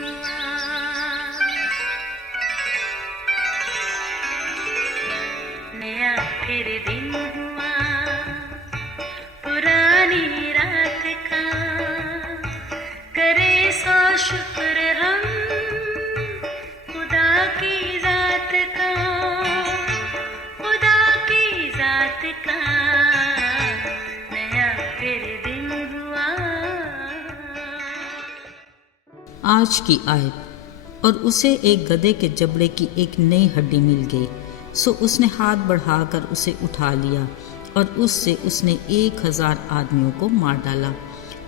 हुआ, नया फिर दिन हुआ, पुरानी रात का करे सो शुक्र हम खुदा की जात का, खुदा की जात का नया फिर दिन हुआ। आज की आयत। और उसे एक गधे के जबड़े की एक नई हड्डी मिल गई, सो उसने हाथ बढ़ाकर उसे उठा लिया और उससे उसने 1000 आदमियों को मार डाला।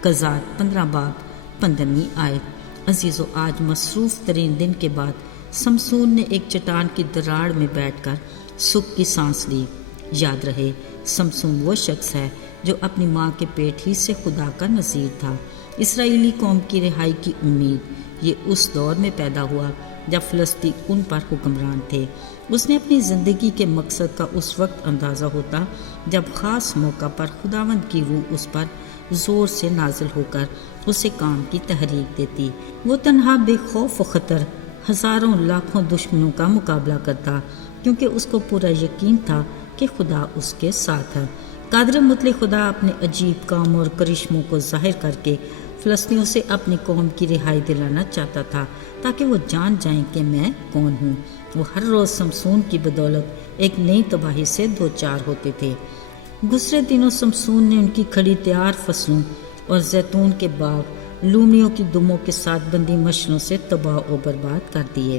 कज़ात 15 बाब 15वीं आयत। अजीज़ो, आज मसरूफ़ तरीन दिन के बाद समसून ने एक चट्टान की दरार में बैठकर सुख की सांस ली। याद रहे, समसून वो शख्स है जो अपनी माँ के पेट ही से खुदा का नज़ीर था। इसराइली कौम की रिहाई की उम्मीद। ये उस दौर में पैदा हुआ जब फ़लस्तीन उन पर हुक्मरान थे। उसने अपनी ज़िंदगी के मकसद का उस वक्त अंदाज़ा होता जब ख़ास मौका पर खुदावंद की रूह उस पर ज़ोर से नाजिल होकर उसे काम की तहरीक देती। वो तन्हा बेखौफ व ख़तर हज़ारों लाखों दुश्मनों का मुकाबला करता, क्योंकि उसको पूरा यकीन था कि खुदा उसके साथ है। कादिर मुतलक खुदा अपने अजीब काम और करिश्मों को ज़ाहिर करके फ़लस्तीनियों से अपनी कौम की रिहाई दिलाना चाहता था, ताकि वो जान जाएं कि मैं कौन हूँ। वो हर रोज़ समसून की बदौलत एक नई तबाही से दो चार होते थे। गुज़रे दिनों समसून ने उनकी खड़ी तैयार फसलों और जैतून के बाग लूमियों की दुमों के साथ बंदी मछलों से तबाह और बर्बाद कर दिए।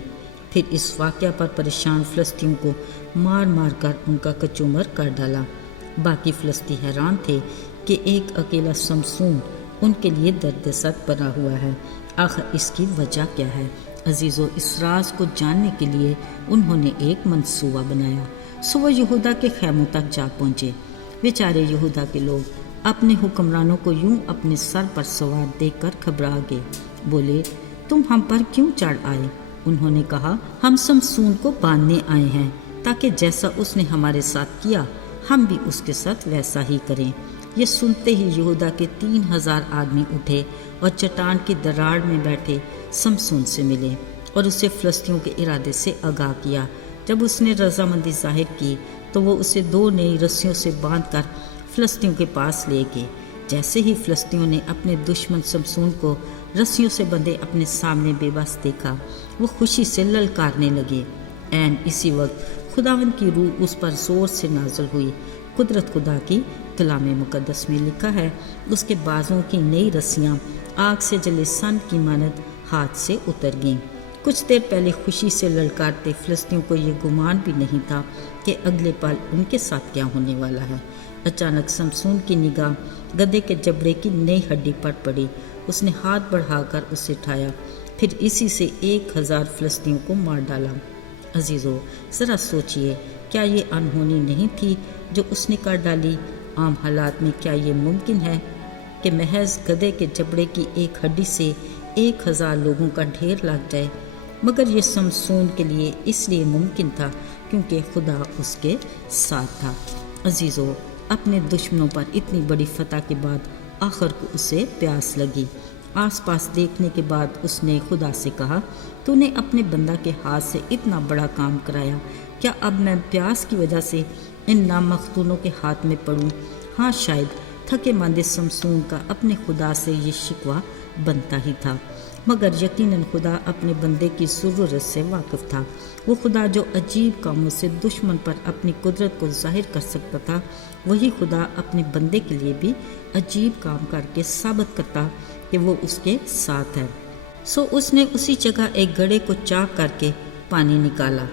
फिर इस वाक़या पर परेशान फ़लस्तीनियों को मार मार कर उनका कचूमर कर डाला। बाकी फ़लस्तीनी हैरान थे कि एक अकेला समसून उनके लिए दर्द सद बना हुआ है। आखिर इसकी वजह क्या है? अजीज़ों, इस राज को जानने के लिए उन्होंने एक मंसूबा बनाया। सो वो यहूदा के खैमों तक जा पहुँचे। बेचारे यहूदा के लोग अपने हुक्मरानों को यूं अपने सर पर सवार देखकर घबरा गए। बोले, तुम हम पर क्यों चढ़ आए? उन्होंने कहा, हम समसून को बांधने आए हैं, ताकि जैसा उसने हमारे साथ किया हम भी उसके साथ वैसा ही करें। ये सुनते ही यहूदा के 3000 आदमी उठे और चट्टान की दरार में बैठे समसून से मिले और उसे फ़लस्तीनियों के इरादे से आगाह किया। जब उसने रजामंदी जाहिर की तो वो उसे 2 नई रस्सियों से बांधकर फ़लस्तीनियों के पास ले गए। जैसे ही फ़लस्तीनियों ने अपने दुश्मन समसून को रस्सियों से बंधे अपने सामने बेबस देखा, वो खुशी से ललकारने लगे। ऐन इसी वक्त खुदावंद की रूह उस पर ज़ोर से नाज़िल हुई। कुदरत खुदा की कलाम मुक़द्दस में लिखा है, उसके बाजों की नई रस्सियाँ आग से जले सन की मानद हाथ से उतर गईं। कुछ देर पहले खुशी से ललकारते फ़लस्तीनियों को ये गुमान भी नहीं था कि अगले पल उनके साथ क्या होने वाला है। अचानक समसून की निगाह गधे के जबड़े की नई हड्डी पर पड़ी। उसने हाथ बढ़ाकर उसे उठाया, फिर इसी से 1000 फ़लस्तीनियों को मार डाला। अजीज़ों, ज़रा सोचिए, क्या ये अनहोनी नहीं थी जो उसने कर डाली? आम हालात में क्या ये मुमकिन है कि महज गधे के जबड़े की एक हड्डी से 1000 लोगों का ढेर लग जाए? मगर ये समसून के लिए इसलिए मुमकिन था क्योंकि खुदा उसके साथ था। अजीज़ों, अपने दुश्मनों पर इतनी बड़ी फतह के बाद आखिर को उसे प्यास लगी। आसपास देखने के बाद उसने खुदा से कहा, तूने अपने बंदा के हाथ से इतना बड़ा काम कराया, क्या अब मैं प्यास की वजह से इन नामख्तूनों के हाथ में पड़ूं? हाँ, शायद थके मांदे समसून का अपने खुदा से ये शिकवा बनता ही था, मगर यकीनन खुदा अपने बंदे की ज़रूरत से वाकिफ़ था। वो खुदा जो अजीब कामों से दुश्मन पर अपनी कुदरत को ज़ाहिर कर सकता था, वही खुदा अपने बंदे के लिए भी अजीब काम करके साबित करता कि वो उसके साथ है। सो उसने उसी जगह एक घड़े को चाक करके पानी निकाला।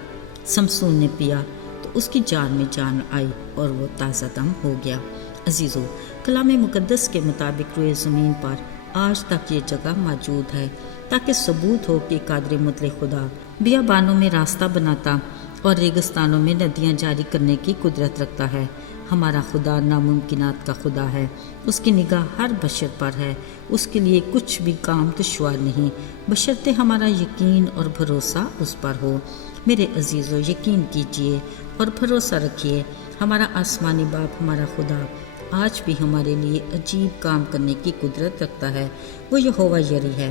समसून ने पिया तो उसकी जान में जान आई और वो ताज़ा दम हो गया। अजीज़ों, कलाम मुक़द्दस के मुताबिक रोए ज़मीन पर आज तक ये जगह मौजूद है ताकि सबूत हो कि कादिर मुतलक खुदा बियाबानों में रास्ता बनाता और रेगिस्तानों में नदियाँ जारी करने की कुदरत रखता है। हमारा खुदा नामुमकिनात का खुदा है। उसकी निगाह हर बशर पर है। उसके लिए कुछ भी काम दुश्वार नहीं, बशर्ते हमारा यकीन और भरोसा उस पर हो। मेरे अजीज़ों, यकीन कीजिए और भरोसा रखिए, हमारा आसमानी बाप, हमारा खुदा आज भी हमारे लिए अजीब काम करने की कुदरत रखता है। वो यहोवा यरी है।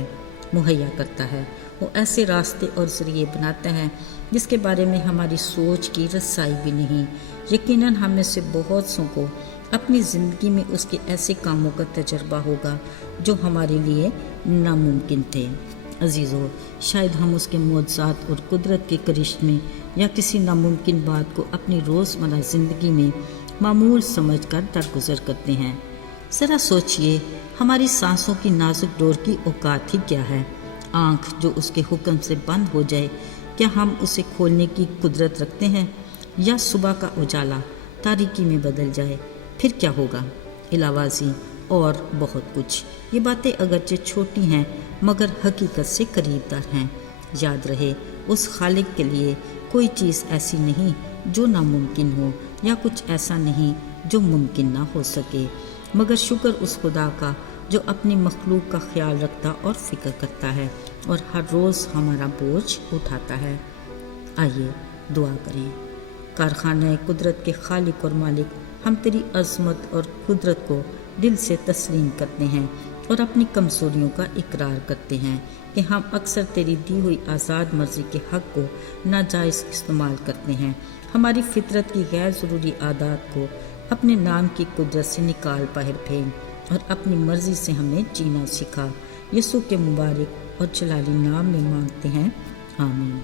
मुहैया करता है। वो ऐसे रास्ते और ज़रिए बनाता है जिसके बारे में हमारी सोच की रसाई भी नहीं। यकीनन हम में से बहुत सौ को अपनी ज़िंदगी में उसके ऐसे कामों का तजर्बा होगा जो हमारे लिए नामुमकिन थे। अजीज़ों, शायद हम उसके मोज़ात और कुदरत के करिश्मे या किसी नामुमकिन बात को अपनी रोज़मर्रा ज़िंदगी में मामूल समझकर दरगुजर करते हैं। ज़रा सोचिए, हमारी सांसों की नाजुक डोर की औकात ही क्या है। आँख जो उसके हुक्म से बंद हो जाए, क्या हम उसे खोलने की कुदरत रखते हैं? या सुबह का उजाला तारीकी में बदल जाए, फिर क्या होगा? इलावाज़ी और बहुत कुछ। ये बातें अगरचे छोटी हैं मगर हकीकत से करीबदार हैं। याद रहे, उस खालिक के लिए कोई चीज़ ऐसी नहीं जो नामुमकिन हो, या कुछ ऐसा नहीं जो मुमकिन ना हो सके। मगर शुक्र उस खुदा का जो अपनी मखलूक का ख्याल रखता और फ़िक्र करता है और हर रोज़ हमारा बोझ उठाता है। आइए दुआ करें। कारखाना कुदरत के खालिक और मालिक, हम तेरी अज़मत और कुदरत को दिल से तस्लीम करते हैं और अपनी कमज़ोरियों का इकरार करते हैं कि हम अक्सर तेरी दी हुई आज़ाद मर्ज़ी के हक़ को नाजायज़ इस्तेमाल करते हैं। हमारी फितरत की गैर ज़रूरी आदत को अपने नाम की कुदरत से निकाल बाहर फेंक और अपनी मर्ज़ी से हमें जीना सिखा। यसू के मुबारक और जलाली नाम में मांगते हैं, आमीन।